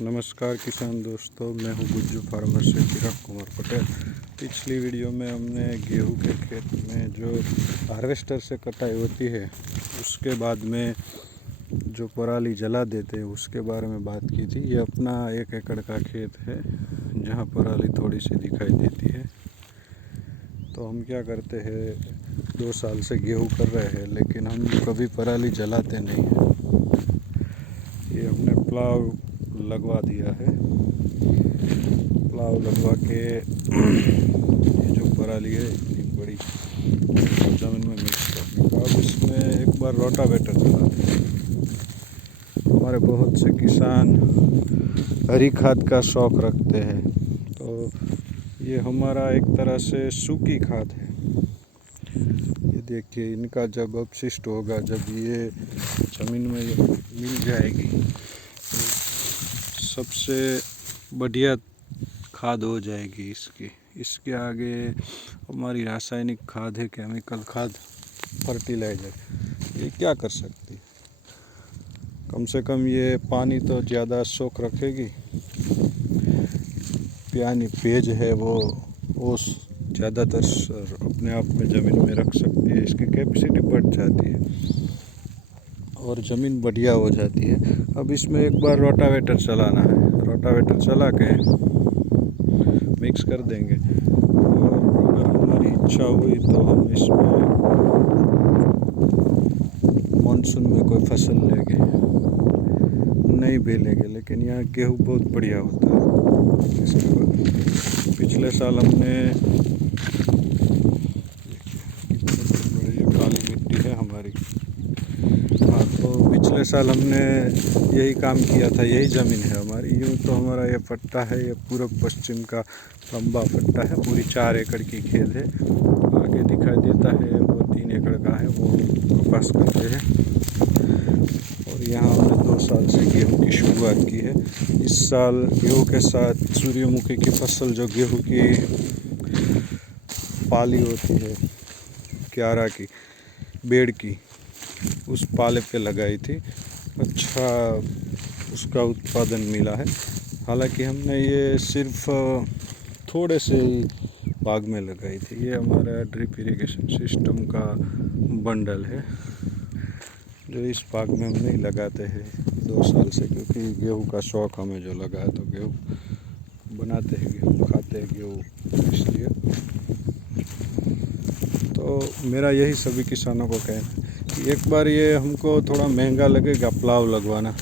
नमस्कार किसान दोस्तों, मैं हूं गुज्जू फार्मर से चिराग कुमार पटेल। पिछली वीडियो में हमने गेहूं के खेत में जो हार्वेस्टर से कटाई होती है उसके बाद में जो पराली जला देते हैं उसके बारे में बात की थी। ये अपना 1 एकड़ का खेत है जहां पराली थोड़ी सी दिखाई देती है। तो हम क्या करते हैं, 2 साल से गेहूं कर रहे हैं लेकिन हम कभी पराली जलाते नहीं हैं। ये हमने प्लाव लगवा दिया है। प्लाव लगवा के ये जो पराली है इतनी बड़ी ज़मीन में मिक्स कर, अब इसमें एक बार रोटावेटर चलाते हैं। हमारे बहुत से किसान हरी खाद का शौक़ रखते हैं, तो ये हमारा एक तरह से सूखी खाद है। ये देखिए, इनका जब अपशिष्ट होगा, जब ये ज़मीन में मिल जाएगी तो सबसे बढ़िया खाद हो जाएगी इसके आगे हमारी रासायनिक खाद है, केमिकल खाद, फर्टिलाइज़र, ये क्या कर सकती है। कम से कम ये पानी तो ज़्यादा सोख रखेगी, यानी पेज है वो ज़्यादातर अपने आप में ज़मीन में रख सकती है। इसकी कैपेसिटी बढ़ जाती है और ज़मीन बढ़िया हो जाती है। अब इसमें एक बार रोटावेटर चलाना है, रोटावेटर चला के मिक्स कर देंगे और अगर हमारी इच्छा हुई तो हम इसमें मानसून में कोई फसल लेंगे, नहीं भी लेंगे। लेकिन यहाँ गेहूँ बहुत बढ़िया होता है। पिछले साल हमने, बड़ी काली मिट्टी है हमारी, हाँ, तो पिछले साल हमने यही काम किया था। यही ज़मीन है हमारी। यूँ तो हमारा ये पट्टा है, ये पूर्व पश्चिम का लंबा पट्टा है। पूरी 4 एकड़ की खेत है। आगे दिखाई देता है वो 3 एकड़ का है, वो कपास करते हैं। और यहाँ हमने 2 साल से गेहूँ की शुरुआत की है। इस साल गेहूँ के साथ सूर्यमुखी की फसल, जो गेहूँ की पाली होती है, क्यारा की, बेड़ की, उस पाले पे लगाई थी। अच्छा उसका उत्पादन मिला है। हालांकि हमने ये सिर्फ थोड़े से ही भाग में लगाई थी। ये हमारा ड्रिप इरिगेशन सिस्टम का बंडल है जो इस भाग में हम नहीं लगाते हैं 2 साल से, क्योंकि गेहूँ का शौक़ हमें जो लगा है, तो गेहूँ बनाते हैं, गेहूँ खाते हैं गेहूँ, इसलिए। तो मेरा यही सभी किसानों को कहना है कि एक बार ये हमको थोड़ा महंगा लगेगा प्लाव लगवाना।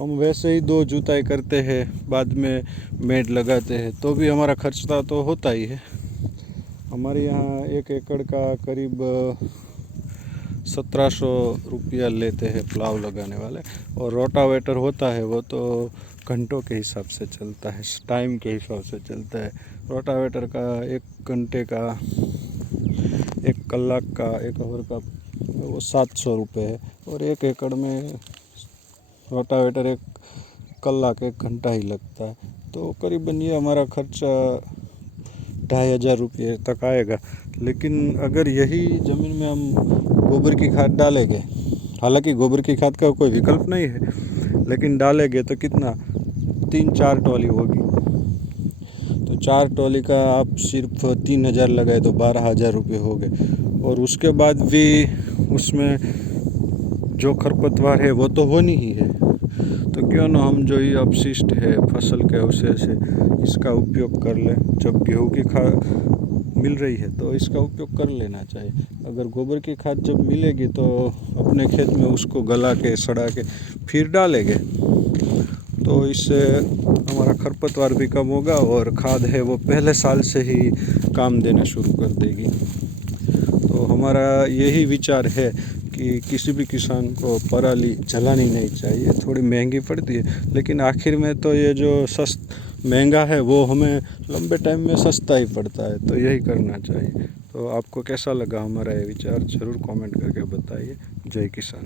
हम वैसे ही 2 जुताई करते हैं, बाद में मेड लगाते हैं, तो भी हमारा खर्चा तो होता ही है। हमारे यहाँ 1 एकड़ का करीब 1700 रुपया लेते हैं प्लाव लगाने वाले। और रोटावेटर होता है वो तो घंटों के हिसाब से चलता है, टाइम के हिसाब से चलता है। रोटावेटर का 1 घंटे का, 1 कलाक का, 1 आवर का वो 700 रुपये है। और 1 एकड़ में रोटावेटर 1 कलाक 1 घंटा ही लगता है, तो करीबन ये हमारा खर्चा 2500 रुपये तक आएगा। लेकिन अगर यही ज़मीन में हम गोबर की खाद डालेंगे, हालांकि गोबर की खाद का कोई विकल्प नहीं है, लेकिन डालेंगे तो कितना, 3-4 टोली होगी, तो 4 टोली का आप सिर्फ 3000 लगाए तो 12000 रुपये हो गए। और उसके बाद भी उसमें जो खरपतवार है वो तो होनी ही है, तो क्यों ना हम जो ये अपशिष्ट है फसल के अवशेष से इसका उपयोग कर लें। जब गेहूँ की खाद मिल रही है तो इसका उपयोग कर लेना चाहिए। अगर गोबर की खाद जब मिलेगी तो अपने खेत में उसको गला के, सड़ा के फिर डालेंगे, तो इससे हमारा खरपतवार भी कम होगा और खाद है वो पहले साल से ही काम देना शुरू कर देगी। तो हमारा यही विचार है कि किसी भी किसान को पराली जलानी नहीं चाहिए। थोड़ी महंगी पड़ती है, लेकिन आखिर में तो ये जो महंगा है वो हमें लंबे टाइम में सस्ता ही पड़ता है, तो यही करना चाहिए। तो आपको कैसा लगा हमारा ये विचार, ज़रूर कमेंट करके बताइए। जय किसान।